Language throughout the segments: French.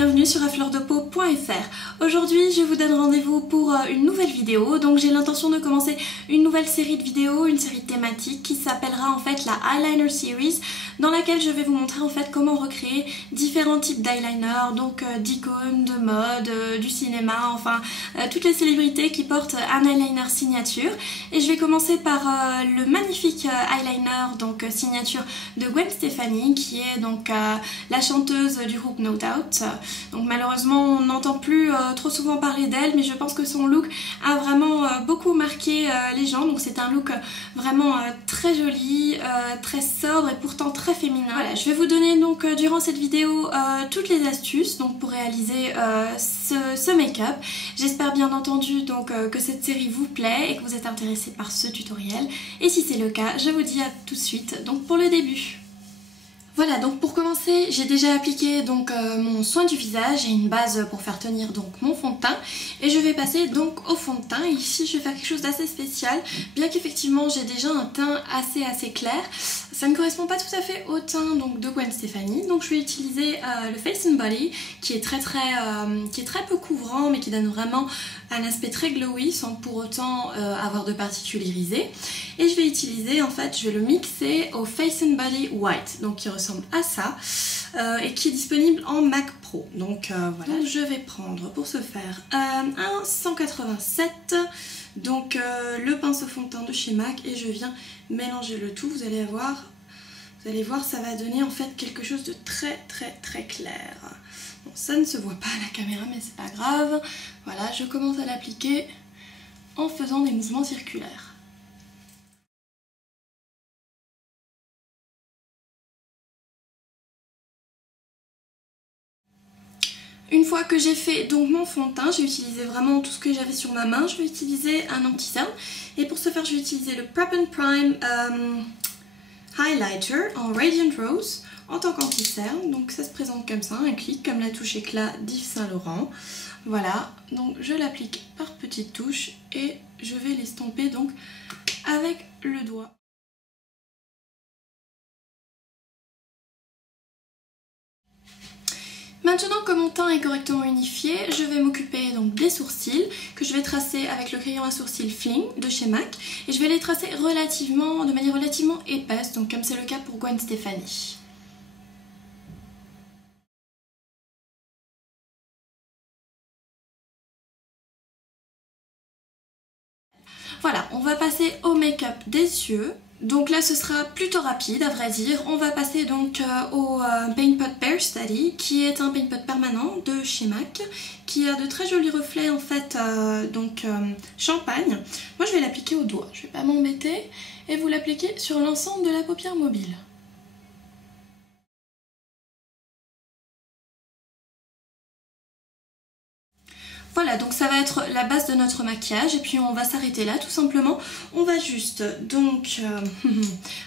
bienvenue sur afleurdepeau.fr. Aujourd'hui je vous donne rendez-vous pour une nouvelle vidéo. Donc j'ai l'intention de commencer une nouvelle série de vidéos, une série thématique qui s'appellera en fait la Eyeliner Series, dans laquelle je vais vous montrer en fait comment recréer différents types d'eyeliner, donc d'icônes, de mode, du cinéma, enfin toutes les célébrités qui portent un eyeliner signature. Et je vais commencer par le magnifique eyeliner donc signature de Gwen Stefani, qui est donc la chanteuse du groupe No Doubt. Donc malheureusement on n'entend plus trop souvent parler d'elle, mais je pense que son look a vraiment beaucoup marqué les gens. Donc c'est un look vraiment très joli, très sobre et pourtant très féminin. Voilà, je vais vous donner donc durant cette vidéo toutes les astuces donc pour réaliser ce make-up. J'espère bien entendu donc que cette série vous plaît et que vous êtes intéressés par ce tutoriel. Et si c'est le cas, je vous dis à tout de suite donc pour le début. Voilà, donc pour commencer, j'ai déjà appliqué donc mon soin du visage et une base pour faire tenir donc mon fond de teint, et je vais passer donc au fond de teint. Ici je vais faire quelque chose d'assez spécial, bien qu'effectivement j'ai déjà un teint assez clair. Ça ne correspond pas tout à fait au teint donc de Gwen Stefani, donc je vais utiliser le Face and Body qui est très peu couvrant mais qui donne vraiment un aspect très glowy sans pour autant avoir de particules irisées. Et je vais utiliser, en fait, je vais le mixer au Face and Body White, donc qui ressemble à ça, et qui est disponible en MAC Pro. Donc voilà, donc, je vais prendre pour ce faire un 187, donc le pinceau fond de teint de chez MAC, et je viens mélanger le tout. Vous allez voir, ça va donner en fait quelque chose de très clair. Bon, ça ne se voit pas à la caméra, mais c'est pas grave. Voilà, je commence à l'appliquer en faisant des mouvements circulaires. Une fois que j'ai fait donc mon fond de teint, j'ai utilisé vraiment tout ce que j'avais sur ma main. Je vais utiliser un anti-cerne, et pour ce faire je vais utiliser le Prep and Prime Highlighter en Radiant Rose en tant qu'anti-cerne. Donc ça se présente comme ça, un clic comme la touche éclat d'Yves Saint Laurent. Voilà, donc je l'applique par petites touches et je vais l'estomper donc avec le doigt. Maintenant que mon teint est correctement unifié, je vais m'occuper donc des sourcils que je vais tracer avec le crayon à sourcils Fling de chez MAC, et je vais les tracer de manière relativement épaisse, donc comme c'est le cas pour Gwen Stefani. Voilà, on va passer au make-up des yeux. Donc là ce sera plutôt rapide à vrai dire. On va passer donc au Paint Pot Bare Study, qui est un paint pot permanent de chez MAC, qui a de très jolis reflets en fait, champagne. Moi je vais l'appliquer au doigt, je vais pas m'embêter, et vous l'appliquez sur l'ensemble de la paupière mobile. Voilà, donc ça va être la base de notre maquillage, et puis on va s'arrêter là tout simplement. On va juste donc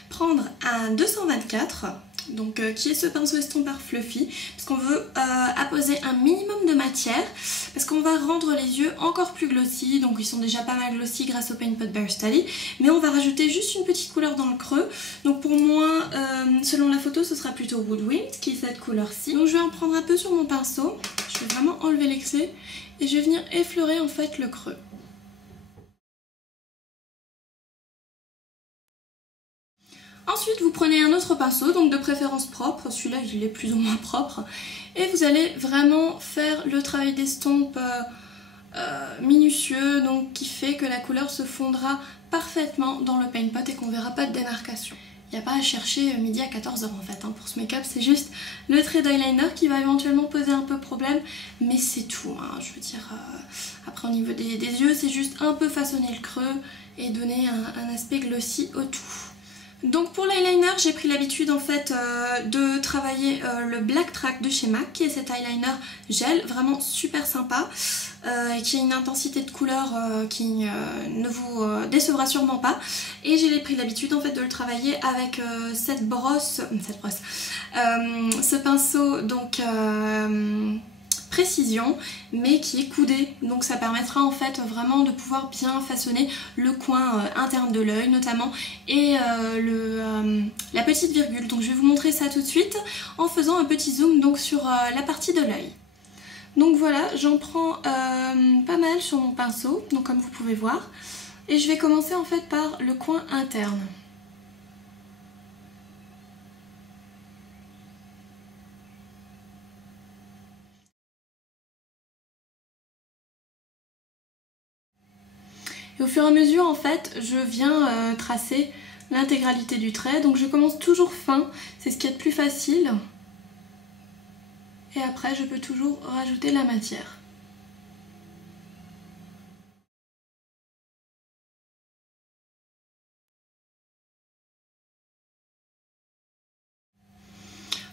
prendre un 224, donc, qui est ce pinceau estompeur fluffy, parce qu'on veut apposer un minimum de matière, parce qu'on va rendre les yeux encore plus glossy. Donc ils sont déjà pas mal glossy grâce au Paint Pot Bare Study, mais on va rajouter juste une petite couleur dans le creux. Donc pour moi, selon la photo, ce sera plutôt Woodwind, qui est cette couleur-ci. Donc je vais en prendre un peu sur mon pinceau, je vais vraiment enlever l'excès, et je vais venir effleurer en fait le creux. Ensuite vous prenez un autre pinceau, donc de préférence propre, celui-là il est plus ou moins propre, et vous allez vraiment faire le travail d'estompe minutieux, donc qui fait que la couleur se fondra parfaitement dans le paint pot et qu'on verra pas de démarcation. Il n'y a pas à chercher midi à 14h en fait, hein. Pour ce make-up c'est juste le trait d'eyeliner qui va éventuellement poser un peu problème, mais c'est tout, hein. Je veux dire, après au niveau des yeux c'est juste un peu façonner le creux et donner un aspect glossy au tout. Donc pour l'eyeliner, j'ai pris l'habitude en fait de travailler le Black Track de chez MAC, qui est cet eyeliner gel vraiment super sympa, et qui a une intensité de couleur qui ne vous décevra sûrement pas. Et j'ai pris l'habitude en fait de le travailler avec ce pinceau donc précision, mais qui est coudé, donc ça permettra en fait vraiment de pouvoir bien façonner le coin interne de l'œil notamment, et la petite virgule. Donc je vais vous montrer ça tout de suite en faisant un petit zoom donc sur la partie de l'œil. Donc voilà, j'en prends pas mal sur mon pinceau, donc comme vous pouvez voir. Et je vais commencer en fait par le coin interne. Et au fur et à mesure en fait, je viens tracer l'intégralité du trait. Donc je commence toujours fin, c'est ce qui est le plus facile. Et après je peux toujours rajouter la matière.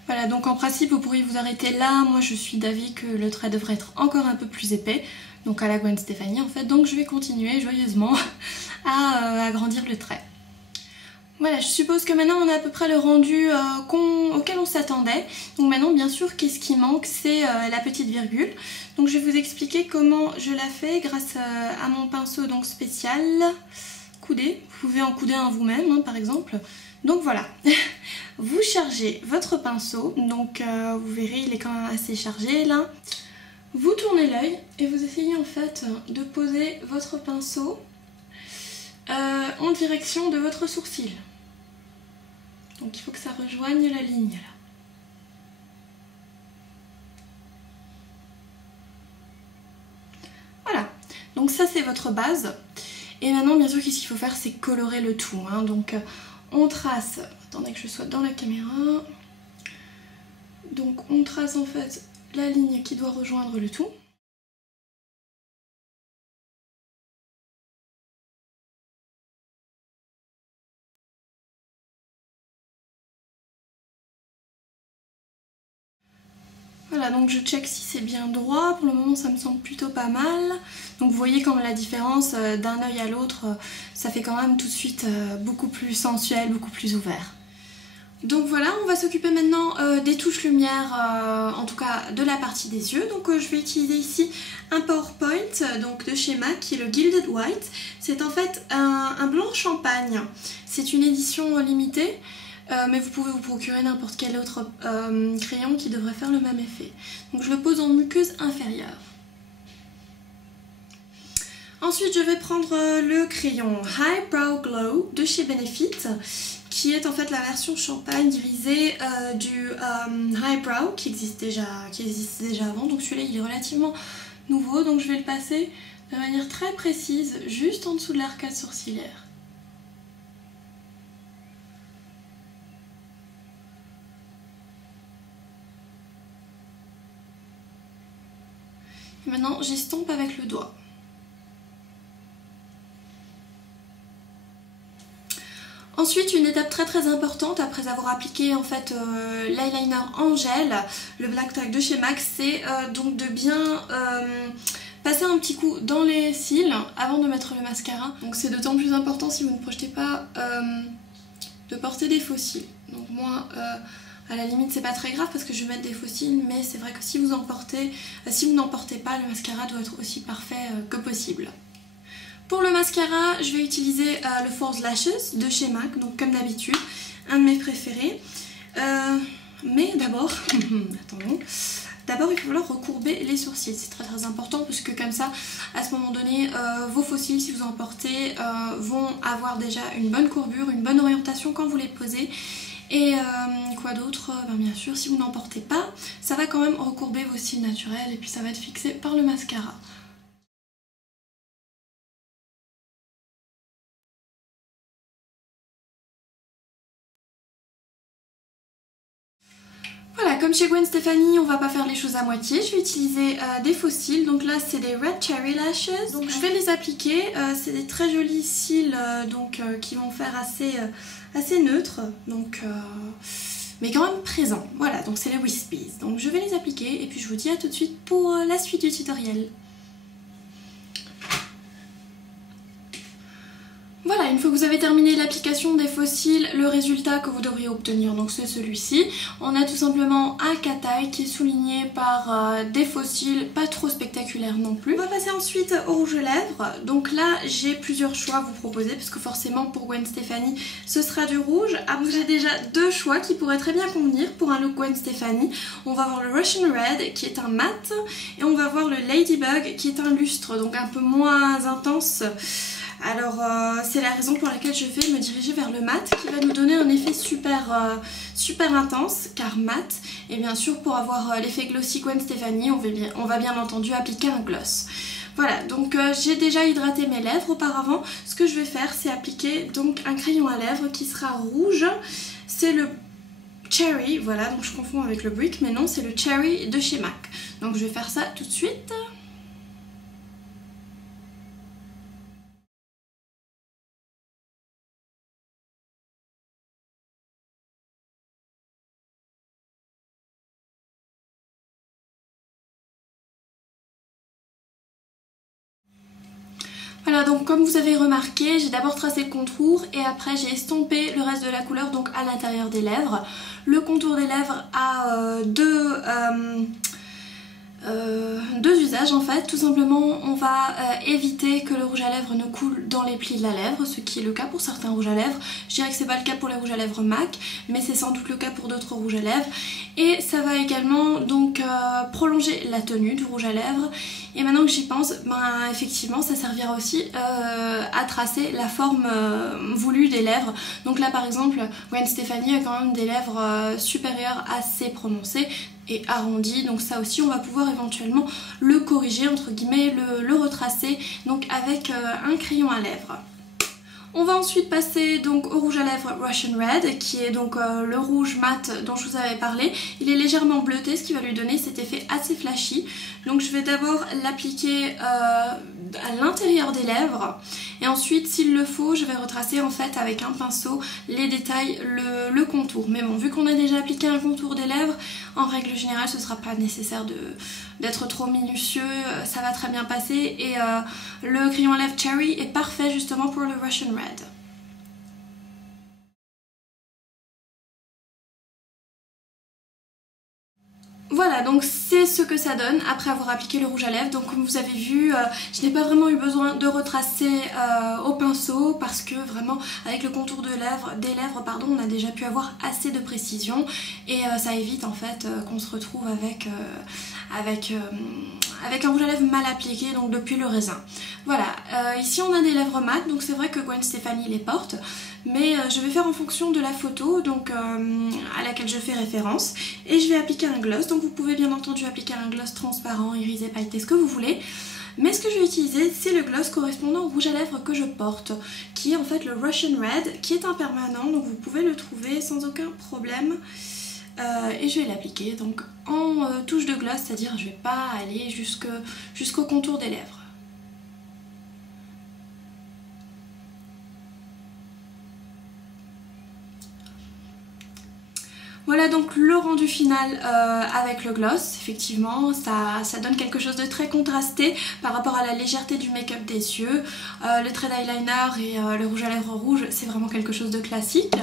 Voilà, donc en principe vous pourriez vous arrêter là. Moi je suis d'avis que le trait devrait être encore un peu plus épais, donc à la Gwen Stefani en fait. Donc je vais continuer joyeusement à agrandir le trait. Voilà, je suppose que maintenant on a à peu près le rendu auquel on s'attendait. Donc maintenant bien sûr qu'est-ce qui manque, c'est la petite virgule. Donc je vais vous expliquer comment je la fais grâce à mon pinceau donc spécial coudé. Vous pouvez en couder un vous-même hein, par exemple. Donc voilà, vous chargez votre pinceau, donc vous verrez il est quand même assez chargé là. Vous tournez l'œil et vous essayez en fait de poser votre pinceau en direction de votre sourcil. Donc il faut que ça rejoigne la ligne là. Voilà, donc ça c'est votre base. Et maintenant bien sûr qu'est-ce qu'il faut faire, c'est colorer le tout. Hein. Donc on trace, attendez que je sois dans la caméra. Donc on trace en fait la ligne qui doit rejoindre le tout. Voilà, donc je check si c'est bien droit. Pour le moment ça me semble plutôt pas mal. Donc vous voyez quand même la différence d'un œil à l'autre, ça fait quand même tout de suite beaucoup plus sensuel, beaucoup plus ouvert. Donc voilà, on va s'occuper maintenant des touches lumière, en tout cas de la partie des yeux. Donc je vais utiliser ici un PowerPoint donc de chez MAC qui est le Gilded White. C'est en fait un blanc champagne. C'est une édition limitée. Mais vous pouvez vous procurer n'importe quel autre crayon qui devrait faire le même effet. Donc je le pose en muqueuse inférieure. Ensuite je vais prendre le crayon Highbrow Glow de chez Benefit, qui est en fait la version champagne divisée du Highbrow qui existe déjà avant. Donc celui-là il est relativement nouveau, donc je vais le passer de manière très précise juste en dessous de l'arcade sourcilière. Et maintenant j'estompe avec le doigt. Ensuite, une étape très importante après avoir appliqué en fait l'eyeliner en gel, le Black Tag de chez MAC, c'est donc de bien passer un petit coup dans les cils avant de mettre le mascara. Donc c'est d'autant plus important si vous ne projetez pas de porter des faux cils. Donc moi à la limite c'est pas très grave parce que je vais mettre des faux cils, mais c'est vrai que si vous n'en portez pas, le mascara doit être aussi parfait que possible. Pour le mascara, je vais utiliser le False Lashes de chez MAC, donc comme d'habitude, un de mes préférés. Mais d'abord, attendons, d'abord il va falloir recourber les sourcils, c'est très important parce que comme ça, à ce moment donné, vos faux cils, si vous en portez, vont avoir déjà une bonne courbure, une bonne orientation quand vous les posez. Et quoi d'autre? Bien sûr, si vous n'en portez pas, ça va quand même recourber vos cils naturels et puis ça va être fixé par le mascara. Voilà, comme chez Gwen Stefani, on va pas faire les choses à moitié. Je vais utiliser des faux cils. Donc là, c'est des Red Cherry Lashes. Donc je vais les appliquer. C'est des très jolis cils qui vont faire assez neutres. Donc, mais quand même présents. Voilà, donc c'est les Wispies. Donc je vais les appliquer et puis je vous dis à tout de suite pour la suite du tutoriel. Voilà, une fois que vous avez terminé l'application des faux cils, le résultat que vous devriez obtenir, donc c'est celui-ci. On a tout simplement un cat eye qui est souligné par des faux cils, pas trop spectaculaires non plus. On va passer ensuite au rouge à lèvres. Donc là, j'ai plusieurs choix à vous proposer, parce que forcément pour Gwen Stefani, ce sera du rouge. Après, j'ai déjà deux choix qui pourraient très bien convenir pour un look Gwen Stefani. On va voir le Russian Red, qui est un mat, et on va voir le Ladybug, qui est un lustre, donc un peu moins intense. Alors c'est la raison pour laquelle je vais me diriger vers le mat qui va nous donner un effet super intense car mat, et bien sûr pour avoir l'effet glossy Gwen Stefani on va bien entendu appliquer un gloss. Voilà, donc j'ai déjà hydraté mes lèvres auparavant. Ce que je vais faire c'est appliquer donc un crayon à lèvres qui sera rouge. C'est le Cherry, voilà, donc je confonds avec le Brick mais non, c'est le Cherry de chez MAC. Donc je vais faire ça tout de suite. Voilà, donc comme vous avez remarqué, j'ai d'abord tracé le contour et après j'ai estompé le reste de la couleur donc à l'intérieur des lèvres. Le contour des lèvres a deux usages en fait. Tout simplement on va éviter que le rouge à lèvres ne coule dans les plis de la lèvre, ce qui est le cas pour certains rouges à lèvres. Je dirais que c'est pas le cas pour les rouges à lèvres MAC, mais c'est sans doute le cas pour d'autres rouges à lèvres. Et ça va également donc prolonger la tenue du rouge à lèvres. Et maintenant que j'y pense, ben effectivement ça servira aussi à tracer la forme voulue des lèvres. Donc là par exemple Gwen Stefani a quand même des lèvres supérieures assez prononcées et arrondies, donc ça aussi on va pouvoir éventuellement le corriger entre guillemets, le retracer donc avec un crayon à lèvres. On va ensuite passer donc au rouge à lèvres Russian Red qui est donc le rouge mat dont je vous avais parlé. Il est légèrement bleuté, ce qui va lui donner cet effet assez flashy. Donc je vais d'abord l'appliquer à l'intérieur des lèvres et ensuite s'il le faut je vais retracer en fait avec un pinceau les détails, le contour. Mais bon, vu qu'on a déjà appliqué un contour des lèvres, en règle générale ce sera pas nécessaire d'être trop minutieux, ça va très bien passer et le crayon à lèvres Cherry est parfait justement pour le Russian Red. Voilà, donc c'est ce que ça donne après avoir appliqué le rouge à lèvres. Donc comme vous avez vu, je n'ai pas vraiment eu besoin de retracer au pinceau parce que vraiment avec le contour des lèvres, on a déjà pu avoir assez de précision et ça évite en fait qu'on se retrouve avec un rouge à lèvres mal appliqué, donc depuis le raisin. Voilà, ici on a des lèvres mat, donc c'est vrai que Gwen Stefani les porte, mais je vais faire en fonction de la photo donc à laquelle je fais référence et je vais appliquer un gloss. Donc vous pouvez bien entendu appliquer un gloss transparent, irisé, pailleté, ce que vous voulez. Mais ce que je vais utiliser c'est le gloss correspondant au rouge à lèvres que je porte, qui est en fait le Russian Red, qui est un permanent, donc vous pouvez le trouver sans aucun problème. Et je vais l'appliquer donc en touche de gloss, c'est-à-dire je ne vais pas aller jusqu'au contour des lèvres. Voilà donc le rendu final avec le gloss. Effectivement ça donne quelque chose de très contrasté par rapport à la légèreté du make-up des yeux. Le trait d'eyeliner et le rouge à lèvres rouge, c'est vraiment quelque chose de classique.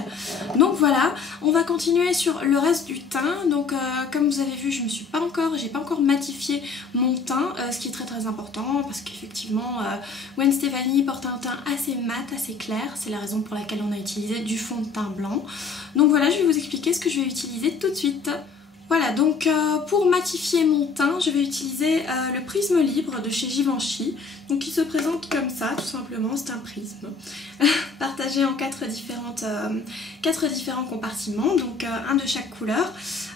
Donc voilà, on va continuer sur le reste du teint. Donc comme vous avez vu, j'ai pas encore matifié mon teint, ce qui est très important parce qu'effectivement Gwen Stefani porte un teint assez mat, assez clair. C'est la raison pour laquelle on a utilisé du fond de teint blanc. Donc voilà, je vais vous expliquer ce que je vais utiliser tout de suite. Voilà, donc pour matifier mon teint, je vais utiliser le prisme libre de chez Givenchy. Donc il se présente comme ça, tout simplement, c'est un prisme partagé en quatre différents compartiments, donc un de chaque couleur.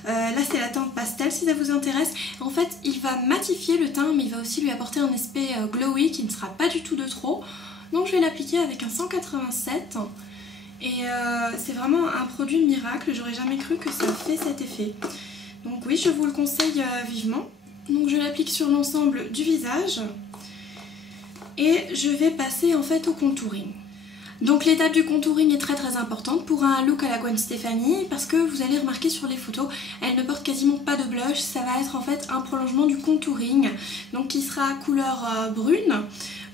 Là c'est la teinte pastel si ça vous intéresse. En fait il va matifier le teint mais il va aussi lui apporter un aspect glowy qui ne sera pas du tout de trop. Donc je vais l'appliquer avec un 187. Et c'est vraiment un produit miracle, j'aurais jamais cru que ça fait cet effet. Donc oui, je vous le conseille vivement. Donc je l'applique sur l'ensemble du visage et je vais passer en fait au contouring. Donc l'étape du contouring est très importante pour un look à la Gwen Stefani parce que vous allez remarquer sur les photos, elle ne porte quasiment pas de blush, ça va être en fait un prolongement du contouring, donc qui sera couleur brune.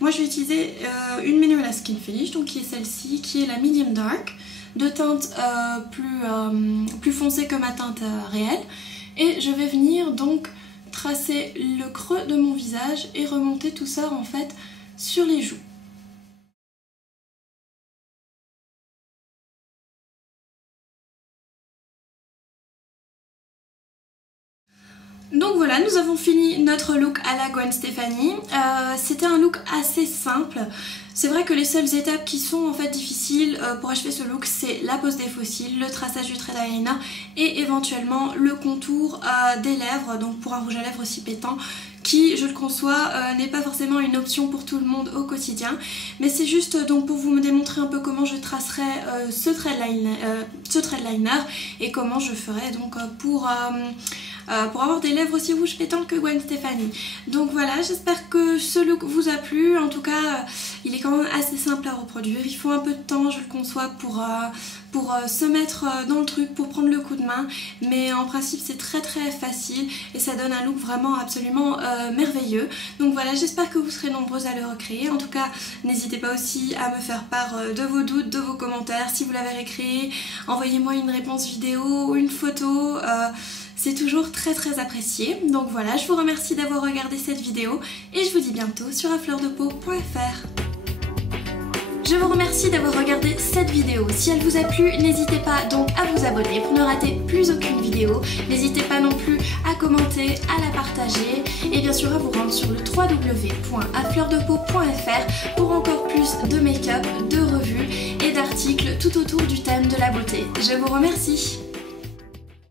Moi je vais utiliser une Manuela Skin Finish, donc qui est celle-ci, qui est la Medium Dark, de teinte plus foncée que ma teinte réelle. Et je vais venir donc tracer le creux de mon visage et remonter tout ça en fait sur les joues. Donc voilà, nous avons fini notre look à la Gwen Stefani. C'était un look assez simple. C'est vrai que les seules étapes qui sont en fait difficiles pour achever ce look, c'est la pose des faux cils, le traçage du trait d'eyeliner et éventuellement le contour des lèvres, donc pour un rouge à lèvres aussi pétant, qui, je le conçois, n'est pas forcément une option pour tout le monde au quotidien. Mais c'est juste donc pour vous démontrer un peu comment je tracerai ce trait de liner et comment je ferai donc pour avoir des lèvres aussi rouges pétantes que Gwen Stefani. Donc voilà, j'espère que ce look vous a plu. En tout cas, il est quand même assez simple à reproduire. Il faut un peu de temps, je le conçois, pour se mettre dans le truc, pour prendre le coup de main. Mais en principe, c'est très facile et ça donne un look vraiment absolument merveilleux. Donc voilà, j'espère que vous serez nombreuses à le recréer. En tout cas, n'hésitez pas aussi à me faire part de vos doutes, de vos commentaires. Si vous l'avez recréé, envoyez-moi une réponse vidéo, une photo. C'est toujours très apprécié. Donc voilà, je vous remercie d'avoir regardé cette vidéo et je vous dis bientôt sur afleurdepeau.fr. Je vous remercie d'avoir regardé cette vidéo. Si elle vous a plu, n'hésitez pas donc à vous abonner pour ne rater plus aucune vidéo. N'hésitez pas non plus à commenter, à la partager et bien sûr à vous rendre sur le www.afleurdepeau.fr pour encore plus de make-up, de revues et d'articles tout autour du thème de la beauté. Je vous remercie.